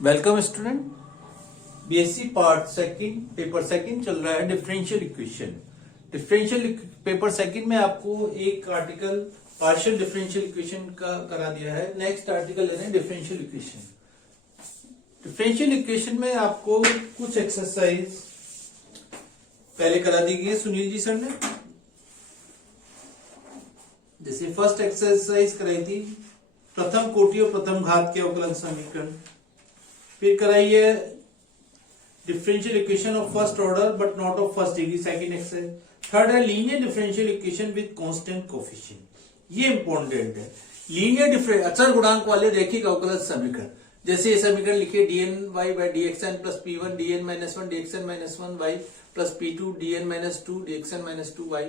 Welcome student. BSc part second paper second चल रहा है differential equation. Differential paper second में आपको एक आर्टिकल पार्शियल डिफरेंशियल इक्वेशन का करा दिया है। नेक्स्ट आर्टिकल ले रहे हैं डिफरेंशियल इक्वेशन। डिफरेंशियल इक्वेशन में आपको कुछ एक्सरसाइज पहले करा दी गई है सुनील जी सर ने। जैसे फर्स्ट एक्सरसाइज कराई थी प्रथम कोटि और प्रथम घात के अवकलन समीकरण। फिर कराई है differential equation of first order but not of first degree, second exercise. Third है linear differential equation with constant coefficient. ये इंपॉर्टेंट है। लीनियर अचर गुणांक वाले रैखिक अवकलन समीकरण, जैसे ये समीकरण लिखिए dn y by dxn plus p1 dn minus one dxn minus one y plus p2 dn minus two dxn minus two y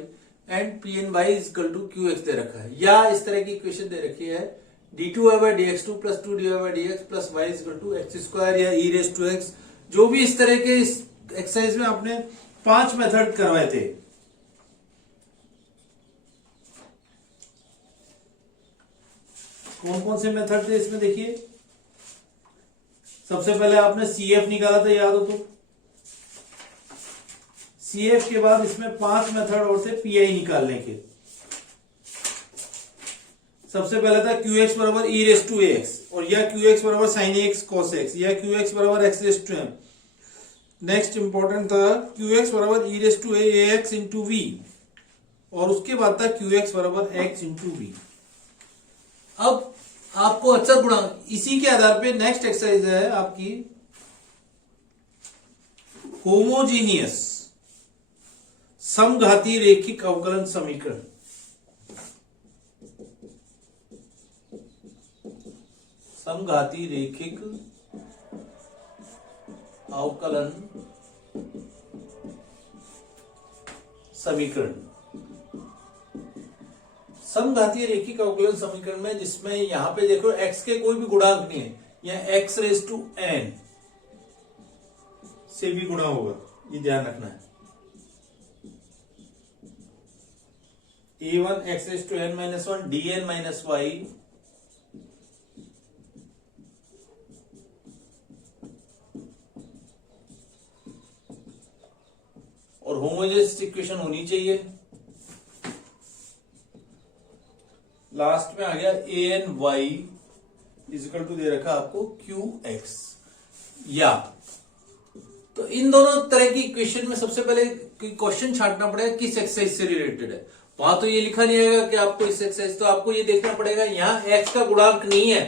and pn y is equal to qx दे रखा है। या इस तरह की इक्वेशन दे रखी है d2y by dx2 plus 2dy by dx plus y is equal to x square या e रेज टू x। जो भी इस तरह के इस एक्सरसाइज में आपने 5 मेथड करवाए थे। कौन कौन से मेथड थे इसमें देखिए। सबसे पहले आपने CF निकाला था, याद हो तो। CF के बाद इसमें 5 मेथड और थे PI निकालने के। सबसे पहले था QX बराबर e रेस टू ax और या QX बराबर sin ax cos x या QX बराबर x raise to m। Next important था QX बराबर e raise to ax into v और उसके बाद था QX बराबर x इंटू v। अब आपको अचर गुणांक, इसी के आधार पे नेक्स्ट एक्सरसाइज है आपकी होमोजीनियस समघाती रैखिक अवकलन समीकरण। समघाती रैखिक अवकलन समीकरण। समघातीय रैखिक अवकलन समीकरण में जिसमें यहां पे देखो x के कोई भी गुणांक नहीं है, यहां x रेज टू n से भी गुणा होगा, ये ध्यान रखना है। a1 x raise to n minus one dn minus y और होमोजेनियस इक्वेशन होनी चाहिए। लास्ट में आ गया an y इजिकल टू दे रखा आपको qx। या तो इन दोनों तरह की इक्वेशन में सबसे पहले क्वेश्चन छांटना पड़ेगा किस एक्सरसाइज से रिलेटेड है। वहां तो ये लिखा नहीं आएगा कि आपको इस एक्सरसाइज, तो आपको ये देखना पड़ेगा यहां x का गुणांक नहीं है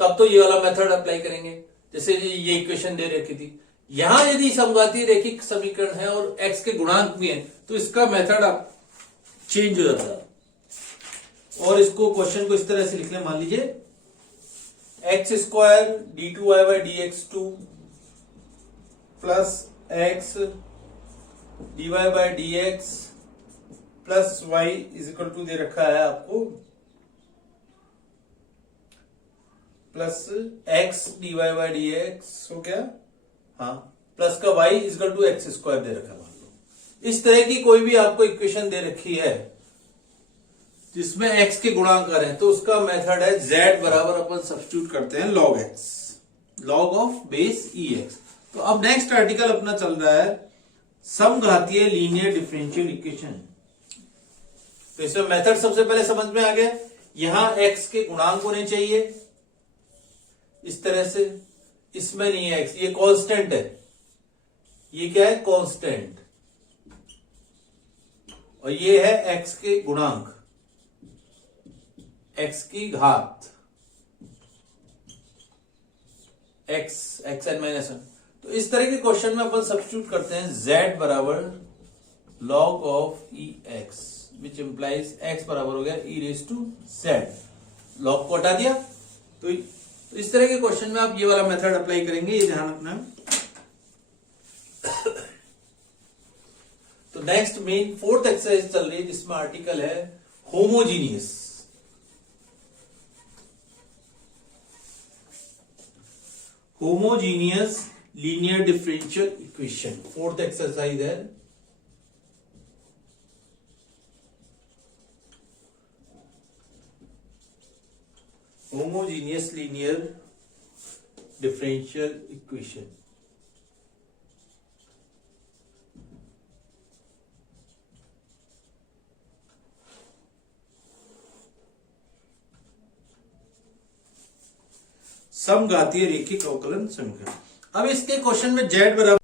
तब तो ये वाला मेथड अप्लाई करेंगे। जैसे ये इक्वेशन दे रखी थी, यहां यदि समघातीय रैखिक समीकरण है और x के गुणांक भी हैं तो इसका मेथड आप चेंज हो जाता है। और इसको क्वेश्चन को इस तरह से लिख लें, मान लीजिए x square d2y by dx2 plus x dy by dx plus y is equal to दे रखा है आपको plus x dy by dx हो गया, हाँ, प्लस का y is equal to x square दे रखा है। मान लो इस तरह की कोई भी आपको इक्वेशन दे रखी है जिसमें x के गुणांक आ रहे हैं तो उसका मेथड है z बराबर अपन सब्स्टिट्यूट करते हैं log x, log of base ex। तो अब नेक्स्ट आर्टिकल अपना चल रहा है समघातीय लीनियर डिफरेंशियल इक्वेशन। तो इसमें मेथड सबसे पहले समझ में आ गया। यहां x के गुणांक होने चाहिए इस तरह से, इसमें नहीं है x, ये कांस्टेंट है। ये क्या है? कांस्टेंट। और ये है x के गुणांक, x की घात xn माइनस वन। तो इस तरह के क्वेश्चन में अपन सब्स्टिट्यूट करते हैं z बराबर log of ex which implies x बराबर हो गया e raise to z। log को हटा दिया तो इस तरह के क्वेश्चन में आप ये वाला मेथड अप्लाई करेंगे, ये ध्यान रखना। तो नेक्स्ट मेन फोर्थ एक्सरसाइज चल रही है जिसमें आर्टिकल है homogeneous. Homogeneous linear differential equation fourth exercise है। Homogeneous linear differential equation. समघातीय रेखिक अवकलन समीकरण। अब इसके क्वेश्चन में z बराबर,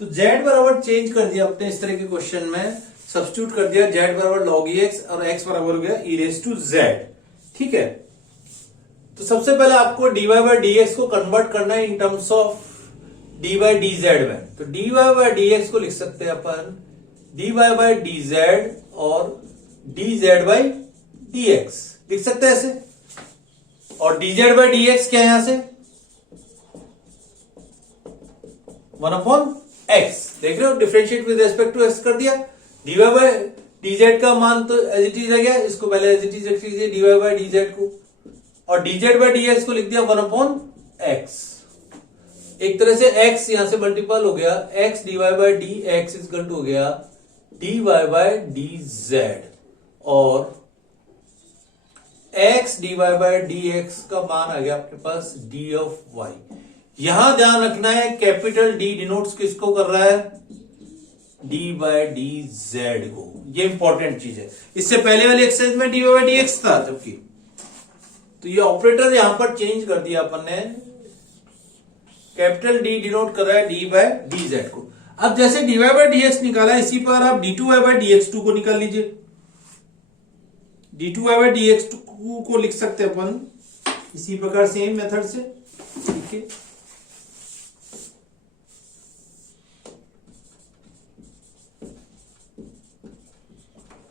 तो z बराबर चेंज कर दिया अपने इस तरह के क्वेश्चन में, सब्स्टिट्यूट कर दिया z बराबर log x और x बराबर हो गया e रेज टू z। ठीक है, तो सबसे पहले आपको dy बाय dx को कन्वर्ट करना है in terms of dy by dz में। तो dy बाय dx को लिख सकते हैं अपन dy बाय dz और dz बाय dx लिख सकते हैं ऐसे। और dz बाय dx क्या है यहां से 1/x, देख रहे हो, differentiate with respect to x कर दिया। dy बाय dz का मान तो एज इट इज रह गया, इसको पहले एज इट इज रख लीजिए dy बाय dz को, और dz बाय dx को लिख दिया 1/x। एक तरह से x यहां से मल्टीपल हो गया, x dy by dx equal to हो गया dy बाय dz, और x dy बाय dx का मान आ गया आपके पास d ऑफ y। यहां ध्यान रखना है कैपिटल D डिनोट्स किसको कर रहा है, d बाय dz को, ये इंपॉर्टेंट चीज है। इससे पहले वाले एक्सरसाइज में dy बाय dx था जबकि, तो ये ऑपरेटर यहां पर चेंज कर दिया अपन ने, कैपिटल D डिनोट कर रहा है d बाय dz को। अब जैसे dy बाय dx निकाला, इसी पर आप d2y बाय dx2 को निकाल लीजिए। d2y बाय dx2 को लिख सकते हैं अपन इसी प्रकार सेम मेथड से। ठीक है,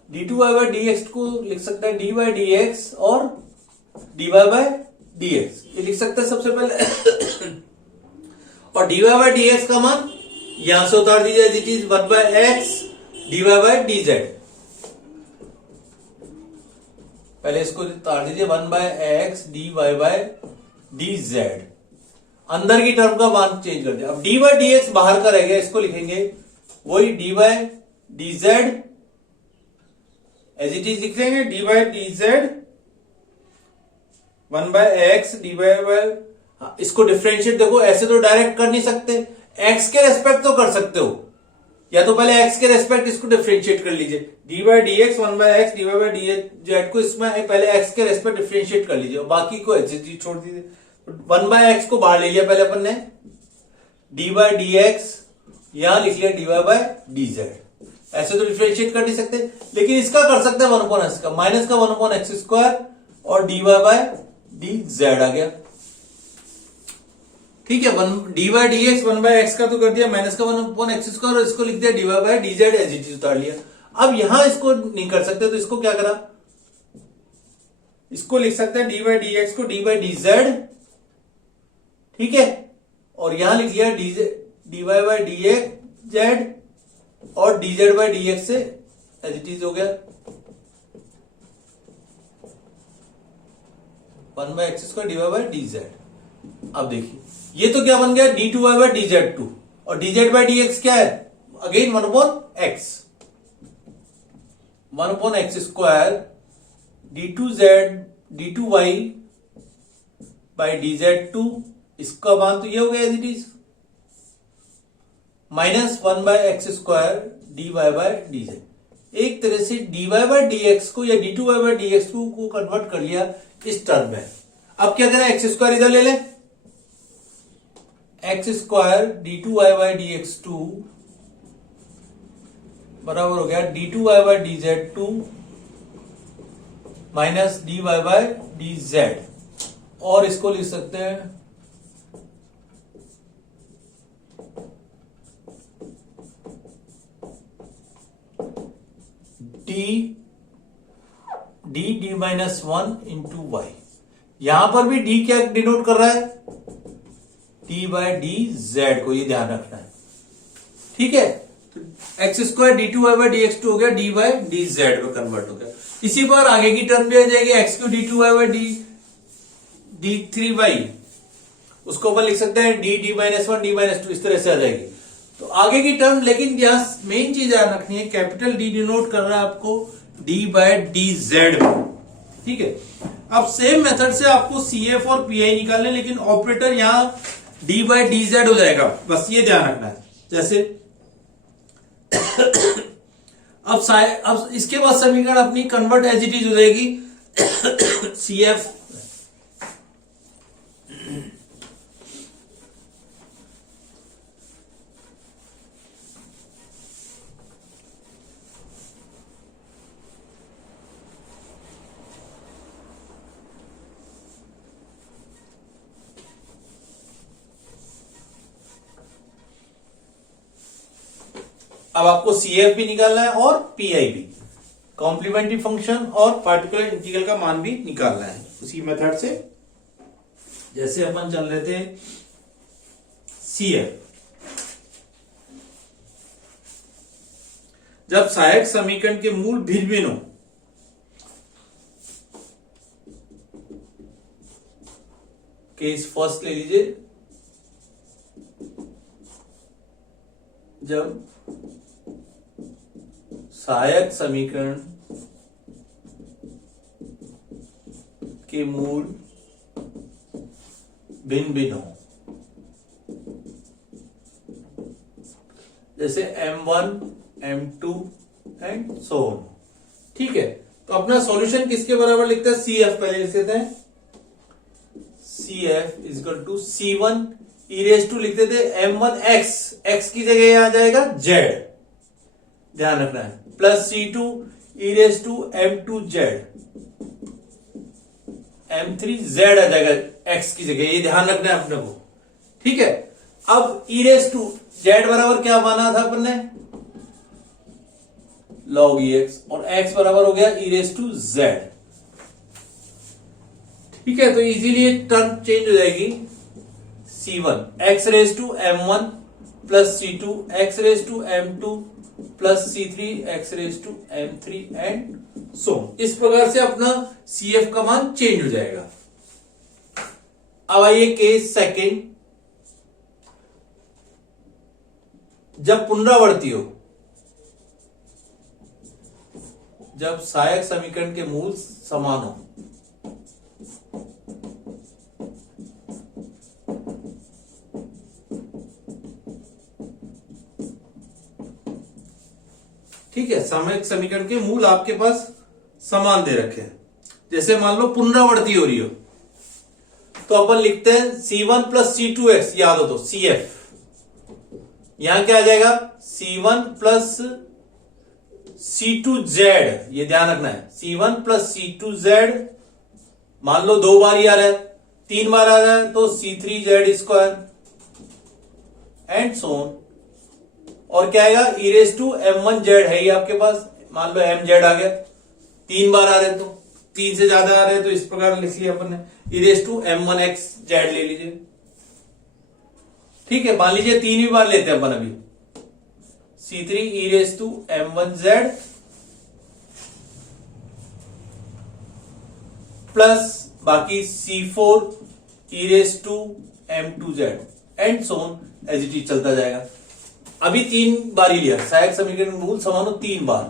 d2y बाय dx को लिख सकते हैं d बाय dx और dy बाय dx, ये लिख सकते हैं सबसे पहले। और dy बाय dx का मान यहां से उतार दीजिए, it is 1/x dy by dz। पहले इसको उतार दीजिए 1/x dy बाय dz, अंदर की टर्म का मान चेंज कर दिया। अब dy बाय dx बाहर का रह गया, इसको लिखेंगे वही dy by dz as it is लिख लेंगे dy by dz 1/x dy by, इसको डिफरेंशिएट देखो ऐसे तो डायरेक्ट कर नहीं सकते, x के रेस्पेक्ट तो कर सकते हो, या तो पहले x के रेस्पेक्ट इसको डिफरेंशिएट कर लीजिए, dy by dx 1/x dy by dz को इसमें पहले x के रेस्पेक्ट डिफरेंशिएट कर लीजिए, और बाकी को एज छोड़ दीजिए। 1/x को बाहर ले लिया पहले अपन ने, dy बाय dx यहां लिख लिया dy बाय dz, ऐसे तो डिफरेंशिएट कर नहीं सकते, लेकिन इसका कर सकते हैं 1/x का, माइनस का 1/x स्क्वायर और dy बाय dz आ गया। ठीक है, dy बाय dx 1/x का तो कर दिया, माइनस का 1/x स्क्वायर, और इसको लिख दिया dy by dz as it is उतार लिया। अब यहां इसको नहीं कर सकते, तो इसको क्या करा, इसको लिख सकते हैं dy बाय dx को dy बाय dz। ठीक है, और यहां लिख लिया dy बाय dx और dz बाय dx से एज इट इज हो गया 1/x square dy by dz। अब देखिए ये तो क्या बन गया d2y बाय dz2, और dz बाय dx क्या है again 1/x, 1/x square d2y by dz2, इसका मान तो ये हो गया as it is, minus 1/x square dy by dz। एक तरह से dy बाय dx को या d2y बाय dx2 को कन्वर्ट कर लिया इस टर्म में। अब क्या करें, x स्क्वायर इधर ले लें, x square d2y bye dx2 बराबर हो गया d2y by dz2 minus dy by dz, और इसको लिख सकते हैं d माइनस 1 इंटू वाई। यहां पर भी d क्या डिनोट कर रहा है, d बाय dz को, ये ध्यान रखना है। ठीक है, तो x square d2y bye dx2 हो गया d बाय dz में कन्वर्ट हो गया। इसी पर आगे की टर्म भी आ जाएगी x3 d2y बाय d3y, उसको अपन लिख सकते हैं d माइनस 1 d माइनस 2, इस तरह से आ जाएगी। तो आगे की टर्म, लेकिन यहां मेन चीज याद रखनी है, कैपिटल D डिनोट कर रहा है आपको d बाय dz में। ठीक है, अब सेम मेथड से आपको CF और PI निकालने, लेकिन ऑपरेटर यहां डी बाई डी जेड हो जाएगा, बस ये ध्यान रखना है। जैसे अब इसके बाद समीकरण अपनी कन्वर्ट एज इट इज हो जाएगी सी एफ अब आपको CF भी निकालना है और PI भी, कॉम्प्लीमेंट्री फंक्शन और पार्टिकुलर इंटीग्रल का मान भी निकालना है उसी मेथड से जैसे अपन चल रहे थे CF। जब सहायक समीकरण के मूल भिन्न भिन्न हो, केस फर्स्ट ले लीजिए, जब सहायक समीकरण के मूल भिन्न भिन्न हो, जैसे M1, M2 and so on. ठीक है, तो अपना सॉल्यूशन किसके बराबर लिखते हैं? CF पहले लिख देते हैं, CF is equal to C1 e raise to लिखते थे M1 x की जगह आ जाएगा Z, ध्यान रखना है, plus C2 e raise to M2 Z, M3 Z आ जाएगा x की जगह, ये ध्यान रखना है अपने को। ठीक है, अब ई रेस टू Z बराबर क्या माना था अपन ने? log EX, और x बराबर हो गया ई रेस टू Z। ठीक है, तो इजीली ये टर्म चेंज हो जाएगी, C1 x raise to M1 plus C2 x raise to M2 plus C3 x raise to M3 and so. इस प्रकार से अपना CF का मान चेंज हो जाएगा। अब आइए केस सेकंड, जब पुनरावर्ती हो, जब सहायक समीकरण के मूल समान हो, ठीक है, सहायक समीकरण के मूल आपके पास समान दे रखे हैं। जैसे मान लो पुनरावर्ती हो रही हो, तो अपन लिखते हैं C1 प्लस C2x, याद हो तो CF, यहां क्या आ जाएगा? C1 प्लस C2Z, ये ध्यान रखना है, C1 प्लस C2Z, मान लो 2 बार ही आ रहा है, 3 बार आ रहा है तो C3Z square and so on. और क्या आएगा? ई रेस टू M1Z है ये आपके पास, मान लो MZ आ गया, 3 बार आ रहे हैं तो 3 से ज्यादा आ रहे हैं तो इस प्रकार लिख लिया अपन ने, ई रेस टू M1XZ ले लीजिए। ठीक है, मान लीजिए 3 भी बार लेते हैं अपन अभी, C3 E raise to M1Z plus बाकी C4 e raise to M2Z and so on, as it is चलता जाएगा। अभी 3 बार ही लिया, सहायक समीकरण मूल समान हो 3 बार।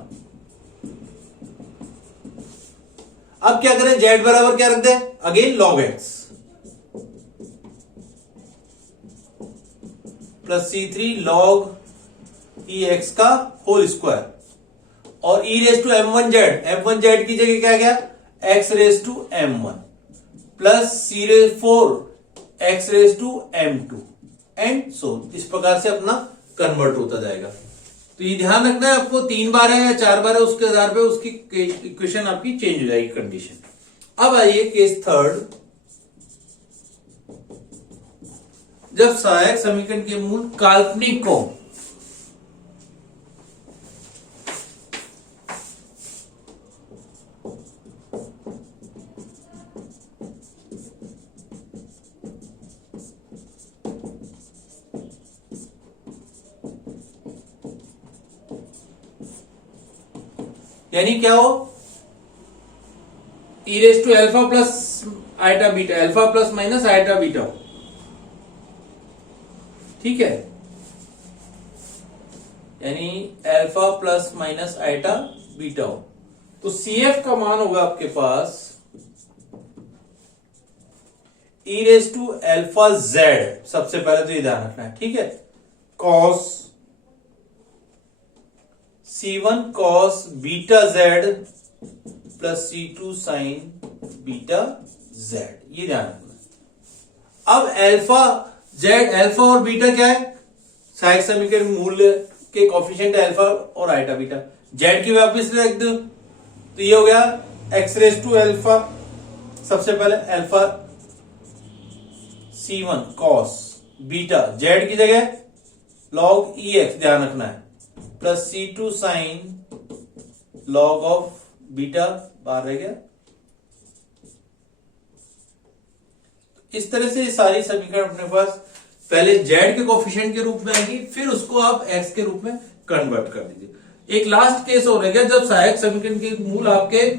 अब क्या करें? Z बराबर क्या रख दें? Again log x plus C3 log EX का होल स्क्वायर, और ई रेस टू M1Z की जगह क्या गया? x raise to M1 plus C4 x raise to M2 and so, इस प्रकार से अपना कन्वर्ट होता जाएगा। तो ये ध्यान रखना है आपको, 3 बार है या 4 बार है, उसके आधार पे उसकी इक्वेशन आपकी चेंज हो जाएगी कंडीशन। अब आइए केस थर्ड, जब सहायक समीकरण के मूल काल्पनिक हो, यानी क्या हो? E raise to alpha plus iota beta, alpha plus minus iota beta हो। ठीक है, यानी alpha plus minus iota beta हो, तो CF का मान होगा आपके पास e raise to alpha z, सबसे पहले तो ये ध्यान रखना है, ठीक है, cos C1 cos beta z plus C2 sin beta z, ये ध्यान रखना है। अब एल्फा जेड, एल्फा और बीटा क्या है, सहायक समीकरण मूल्य के कोफिशिएंट एल्फा और आइटा बीटा, जेड की वापस रख दो तो ये हो गया एक्स रेस टू एल्फा, सबसे पहले alpha C1 cos beta, Z की जगह लॉग ई एक्स ध्यान रखना है, plus C2 sign log of beta, बाहर रह गया। इस तरह से सारी समीकरण अपने पास पहले जेड के कोफिशिएंट के रूप में आएगी, फिर उसको आप एक्स के रूप में कन्वर्ट कर दीजिए। एक लास्ट केस हो रहेगा जब सहायक समीकरण के मूल आपके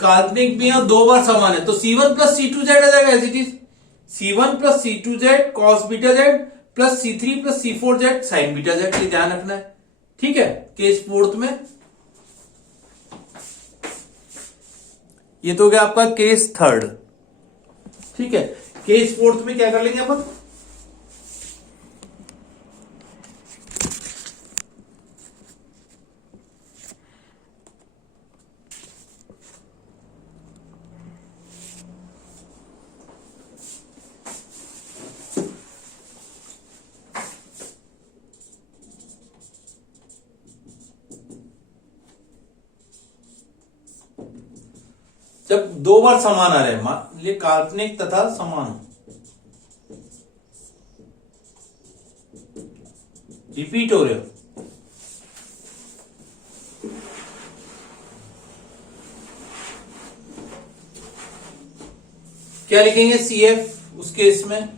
काल्पनिक भी और दो बार समान है, तो C1 प्लस C2Z आ जाएगा as it is, C1 plus C2Z cos beta z plus C3 plus C4Z sign beta z, ये ध्यान रखना है, ठीक है। केस फोर्थ में ये तो हो गया आपका केस थर्ड, ठीक है। केस फोर्थ में क्या कर लेंगे अपन, जब दो बार समान आ रहे हैं, मान लीजिए काल्पनिक तथा समान, रिपीट हो रहे हो, क्या लिखेंगे CF उस केस में,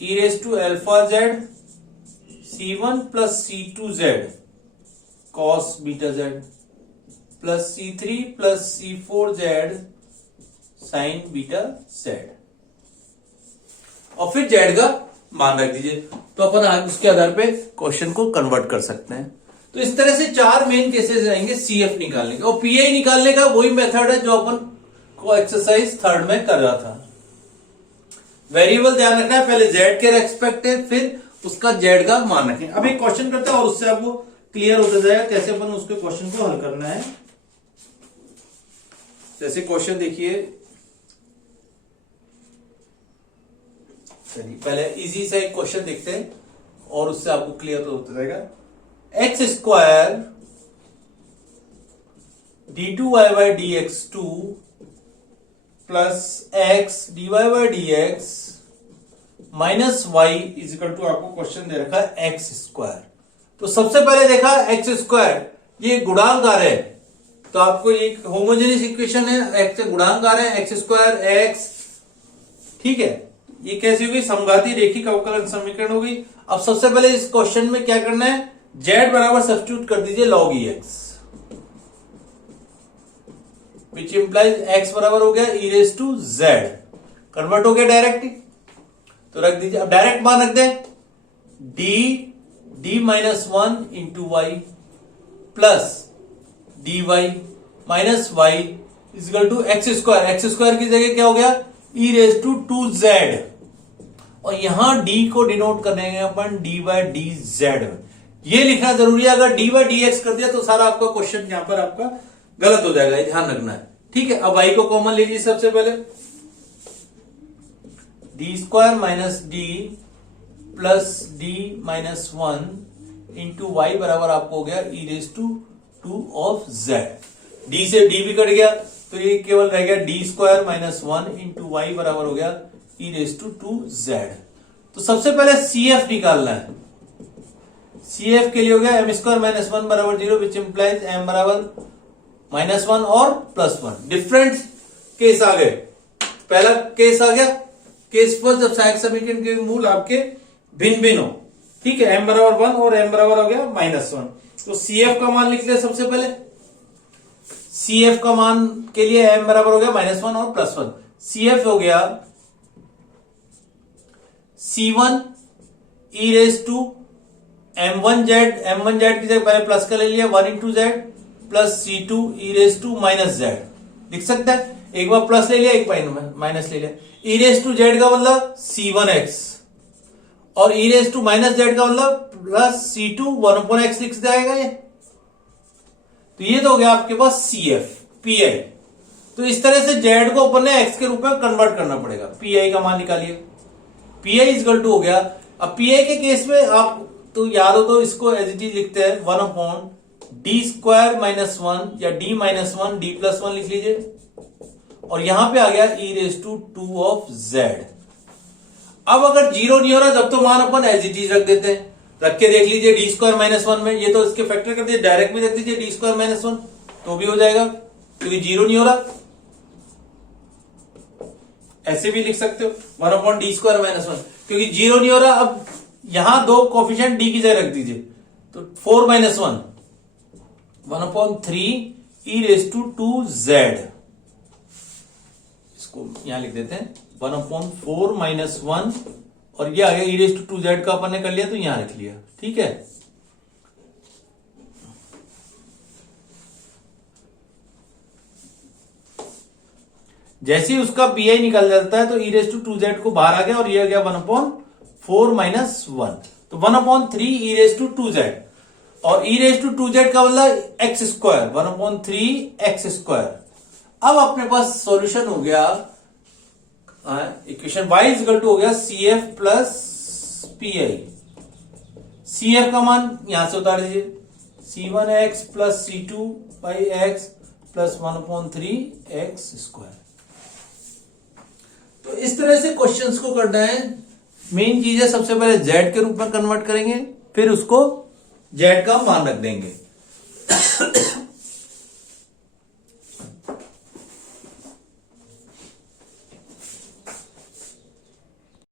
e raise to alpha z C1 plus C2Z cos beta z plus C3 plus C4Z sign beta z, और फिर जेड का मान रख दीजिए, तो अपन आगे उसके आधार पे क्वेश्चन को कन्वर्ट कर सकते हैं। तो इस तरह से चार मेन केसेस रहेंगे CF निकालने के, और PI निकालने का वही मेथड है जो अपन को एक्सरसाइज थर्ड में कर रहा था। वेरिएबल ध्यान रखना है, पहले जेड के रेस्पेक्ट है, फिर उसका जेड का मान रखें। अब एक क्वेश्चन करते हैं और उससे आपको क्लियर होता जाएगा कैसे अपन उसके क्वेश्चन को हल करना है। जैसे क्वेश्चन देखिए, चलिए पहले इजी सा एक क्वेश्चन देखते हैं और उससे आपको क्लियर तो होता जाएगा। X square d2y by d x two plus x d y by d x minus y is equal to, आपको क्वेश्चन दे रखा है एक्स स्क्वायर। तो सबसे पहले देखा एक्स स्क्वायर, ये गुणांक आ रहे हैं, तो आपको ये होमोजेनियस इक्वेशन है, एक्स गुणांक आ रहे हैं, एक्स स्क्वायर एक्स, ठीक है। ये कैसी होगी, समघाती रेखिक अवकलन समीकरण होगी। अब सबसे पहले इस क्वेश्चन में क्या करना है, जेड बराबर सब्स्टिट्यूट कर दीजिए log E x, which implies x बराबर हो गया e raise to Z, convert हो गया डायरेक्ट, तो रख दीजिए। अब डायरेक्ट मान रख दें, D minus one into y plus D y minus y is equal to x square, x square की जगह क्या हो गया ई रेस टू 2z, और यहां d को डिनोट करने अपन डी बाई डी जेड, ये लिखना जरूरी है। अगर डी बाई डी एक्स कर दिया तो सारा आपका क्वेश्चन यहां पर आपका गलत हो जाएगा, ये ध्यान रखना है, ठीक है। अब y को कॉमन ले लीजिए सबसे पहले, D square minus D plus D minus one into y बराबर आपको हो गया e raise to 2 of z. D से डी भी कट गया तो ये केवल रह गया D square minus one into y बराबर हो गया ई रेस टू 2z। तो सबसे पहले CF निकालना है, CF के लिए हो गया एम स्क्वायर माइनस वन बराबर 0, विच इंप्लाइज एम बराबर माइनस वन और प्लस वन। डिफरेंट केस आ गए, पहला केस आ गया केस फर्स्ट, जब सहायक समीकरण के मूल आपके भिन्न भिन्न हो, ठीक है, एम बराबर वन और एम बराबर हो गया माइनस वन। तो CF का मान लिख लिया सबसे पहले, CF का मान के लिए m बराबर हो गया माइनस वन और प्लस वन। CF हो गया C1 e raise to m1z की जगह पहले प्लस का ले लिया 1 into z plus C2 e raise to minus z, लिख सकते हैं। एक बार प्लस ले लिया, एक माइनस ले लिया। ई रेस टू जेड का मतलब C1x और ई रेस टू माइनस जेड का मतलब प्लस C2 1/x लिख जाएगा ये। तो ये तो हो गया आपके पास CF PI। तो इस तरह से जेड को अपन ने एक्स के रूप में कन्वर्ट करना पड़ेगा। PI का मान निकालिए, PI इक्वल टू हो गया। अब PI के केस में आप तो याद हो तो इसको एज इट इज लिखते हैं 1/d² - 1 या d-1 d+1 लिख लीजिए। और यहां पे आ गया e⁻²z। अब अगर जीरो नहीं हो रहा जब तो मान अपन एज इट इज रख देते हैं, रख के देख लीजिए d² - 1 में, ये तो इसके फैक्टर कर दिए, डायरेक्ट भी रख दीजिए d² - 1 तो भी हो जाएगा क्योंकि जीरो नहीं हो रहा। ऐसे भी लिख सकते हो 1/d² - 1 क्योंकि जीरो नहीं हो रहा। अब यहां दो कोफिशिएंट d की जगह रख दीजिए तो 4 - 1 1/3 e⁻²z। इसको यहां लिख देते हैं 1/4 - 1 और ये आ गया e⁻²z का अपन ने कर लिया तो यहां रख लिया। ठीक है, जैसे ही उसका PI निकल जाता है तो e⁻²z को बाहर आ गया और ये आ गया 1/4 - 1 तो 1/3 e⁻²z और e⁻²z का मतलब x², 1/3 x²। अब अपने पास सॉल्यूशन हो गया, इक्वेशन y इक्वल टू हो गया CF प्लस PI। CF का मान यहां से उतार दीजिए, C1x plus C2/x plus 1/3 x²। तो इस तरह से क्वेश्चंस को करना है। मेन चीज है सबसे पहले z के रूप में कन्वर्ट करेंगे, फिर उसको z का मान रख देंगे।